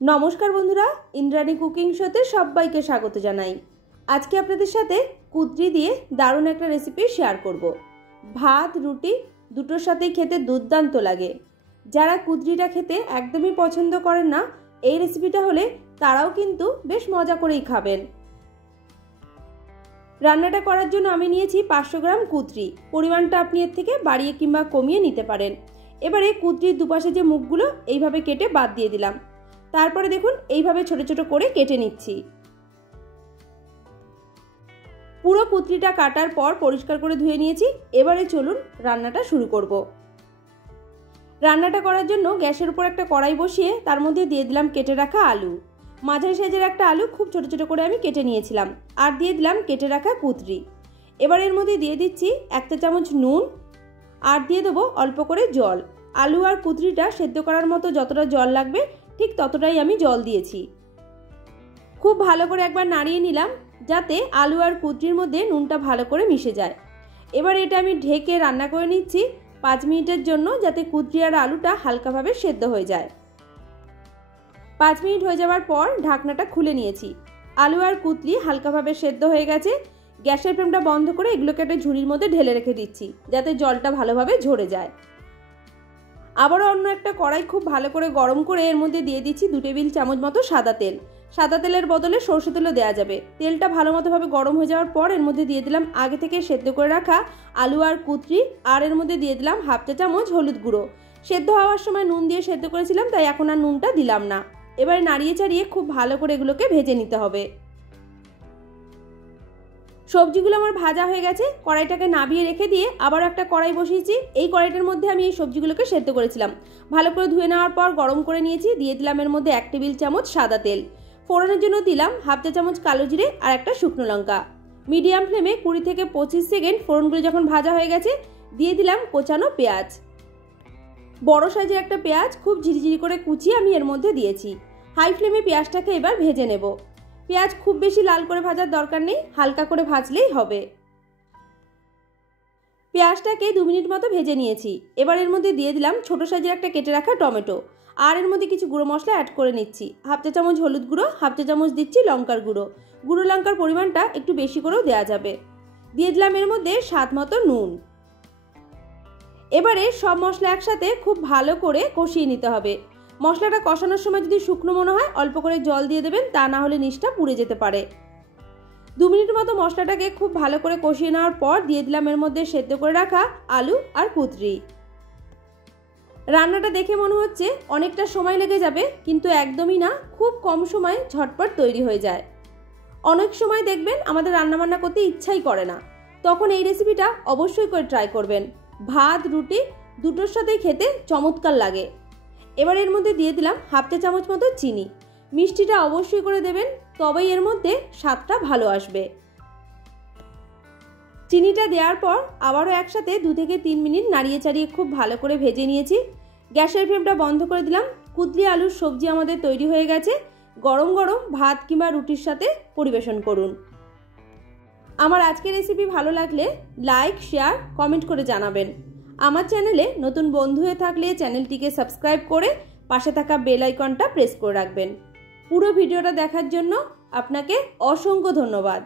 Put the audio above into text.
नमस्कार बंधुरा इंद्राणी कुकिंग शोते सबाइके स्वागत जानाई। आज के आपनादेर साथे कुद्री दिए दारुण एक रेसिपि शेयर करब। भात रुटी दुटोर साथेई खेते दुर्दान्त लागे। जारा कुद्रीटा खेते एकदमई पछंद करेन ना, एई रेसिपिटा होले ताराओ किन्तु बेश मजा करेई खाबेन। रान्नाटा करार जोन्नो आमि नियेछि 500 ग्राम कुद्री। परिमाणटा आपनि एर थेके बाड़िये किंबा कमिये निते पारेन। एबारे कुद्रीर दुपाशे जे मुखगुलो एइभाবে केटे बाद दिये दिलाम। तारपरे देखुन এইভাবে ছোট ছোট করে কেটে নিচ্ছি। পুরো কুদ্রিটা কাটার পর পরিষ্কার করে ধুয়ে নিয়েছি। এবারে চলুন রান্নাটা শুরু করব। রান্নাটা করার জন্য গ্যাসের উপর একটা কড়াই বসিয়ে তার মধ্যে দিয়ে দিলাম কেটে রাখা আলু। মাঝারি সাইজের একটা আলু খুব ছোট ছোট করে আমি কেটে নিয়েছিলাম। আর দিয়ে দিলাম কেটে রাখা কুদ্রি। এবার এর মধ্যে দিয়ে দিচ্ছি 1 চা চামচ নুন আর দিয়ে দেব অল্প করে জল। আলু আর কুদ্রিটা সেদ্ধ করার মতো যতটা জল লাগবে ঠিক ততটাই আমি জল দিয়েছি। খুব ভালো করে একবার নাড়িয়ে নিলাম যাতে আলু আর কুদ্রির মধ্যে নুনটা ভালো করে মিশে যায়। এবার এটা আমি ঢেকে রান্না করে নিচ্ছি 5 মিনিটের জন্য, যাতে কুদ্রি আর আলুটা হালকাভাবে সেদ্ধ হয়ে যায়। 5 মিনিট হয়ে যাওয়ার পর ঢাকনাটা খুলে নিয়েছি। আলু আর কুদ্রি হালকাভাবে সেদ্ধ হয়ে গেছে। গ্যাসের ফ্লেমটা বন্ধ করে এগুলোকে একটা ঝুড়ির মধ্যে ঢেলে রেখে দিচ্ছি যাতে জলটা ভালোভাবে ঝরে যায়। আবারও অন্য একটা কড়াই খুব ভালো করে গরম করে এর মধ্যে দিয়ে দিচ্ছি 2 টেবিল চামচ মতো সাদা তেল। সাদা তেলের বদলে সরষে তেলও দেওয়া যাবে। তেলটা ভালো মতোভাবে গরম হয়ে যাওয়ার পর এর মধ্যে দিয়ে দিলাম আগে থেকে সেদ্ধ করে রাখা আলু আর কুদ্রি, আর এর মধ্যে দিয়ে দিলাম 1/2 চা চামচ হলুদ গুঁড়ো। সেদ্ধ হওয়ার সময় নুন দিয়ে সেদ্ধ করেছিলাম, তাই এখন আর নুনটা দিলাম না। এবার নাড়িয়ে চাড়িয়ে খুব ভালো করে এগুলোকে ভেজে নিতে হবে। সবজিগুলো আমার ভাজা হয়ে গেছে। কড়াইটাকে নাবিয়ে রেখে দিয়ে আবার একটা কড়াই বসিয়েছি। এই কড়াইটার মধ্যে আমি এই সবজিগুলোকে সেদ্ধ করেছিলাম। ভালো করে ধুয়ে নেওয়ার পর গরম করে নিয়েছি। দিয়ে দিলাম এর মধ্যে 1 টেবিল চামচ সাদা তেল। ফোড়নের জন্য দিলাম 1/2 চা চামচ কালো জিরে আর একটা শুকনো লঙ্কা। মিডিয়াম ফ্লেমে 20 থেকে 25 সেকেন্ড ফোড়নগুলো যখন ভাজা হয়ে গেছে দিয়ে দিলাম কোচানো পেঁয়াজ। বড় সাইজের একটা পেঁয়াজ খুব ঝিরিঝিরি করে কুচিয়ে আমি এর মধ্যে দিয়েছি। হাই ফ্লেমে পেঁয়াজটাকে এবার ভেজে নেব। পেঁয়াজ খুব বেশি লাল করে ভাজার দরকার নেই, হালকা করে ভাজলেই হবে। পেঁয়াজটাকে 2 মিনিট মতো ভেজে নিয়েছি। এবার এর মধ্যে দিয়ে দিলাম ছোট সাইজের একটা কেটে রাখা টমেটো। আর এর মধ্যে কিছু গুঁড়ো মশলা অ্যাড করে নিচ্ছি। 1/2 চা চামচ হলুদ গুঁড়ো, 1/2 চা চামচ দিচ্ছি লঙ্কার গুঁড়ো। গুঁড়ো লঙ্কার পরিমাণটা একটু বেশি করেও দেওয়া যাবে। দিয়ে দিলাম এর মধ্যে স্বাদ মতো নুন। এবারে সব মশলা একসাথে খুব ভালো করে কষিয়ে নিতে হবে। মশলাটা কষানোর সময় যদি শুকনো মনে হয় অল্প করে জল দিয়ে দেবেন, তা না হলে নিচটা পুড়ে যেতে পারে। 2 মিনিট মতো মশলাটাকে খুব ভালো করে কষিয়ে নেওয়ার পর দিয়ে দিলাম এর মধ্যে সেদ্ধ করে রাখা আলু আর কুদ্রি। রান্নাটা দেখে মনে হচ্ছে অনেকটা সময় লেগে যাবে, কিন্তু একদমই না, খুব কম সময়ে ঝটপট তৈরি হয়ে যায়। অনেক সময় দেখবেন আমাদের রান্নাবান্না করতে ইচ্ছাই করে না, তখন এই রেসিপিটা অবশ্যই করে ট্রাই করবেন। ভাত রুটি দুটোর সাথেই খেতে চমৎকার লাগে। এবার এর মধ্যে দিয়ে দিলাম 1/2 চা চামচ মতো চিনি। মিষ্টিটা অবশ্যই করে দেবেন, তবেই এর মধ্যে স্বাদটা ভালো আসবে। চিনিটা দেওয়ার পর আবারও একসাথে 2 থেকে 3 মিনিট নাড়িয়ে চাড়িয়ে খুব ভালো করে ভেজে নিয়েছি। গ্যাসের ফ্লেমটা বন্ধ করে দিলাম। কুদ্রি আলুর সবজি আমাদের তৈরি হয়ে গেছে। গরম গরম ভাত কিংবা রুটির সাথে পরিবেশন করুন। আমার আজকের রেসিপি ভালো লাগলে লাইক শেয়ার কমেন্ট করে জানাবেন। আমার চ্যানেলে নতুন বন্ধু হয়ে থাকলে চ্যানেলটিকে সাবস্ক্রাইব করে পাশে থাকা বেল আইকনটা প্রেস করে রাখবেন। পুরো ভিডিওটা দেখার জন্য আপনাকে অসংখ্য ধন্যবাদ।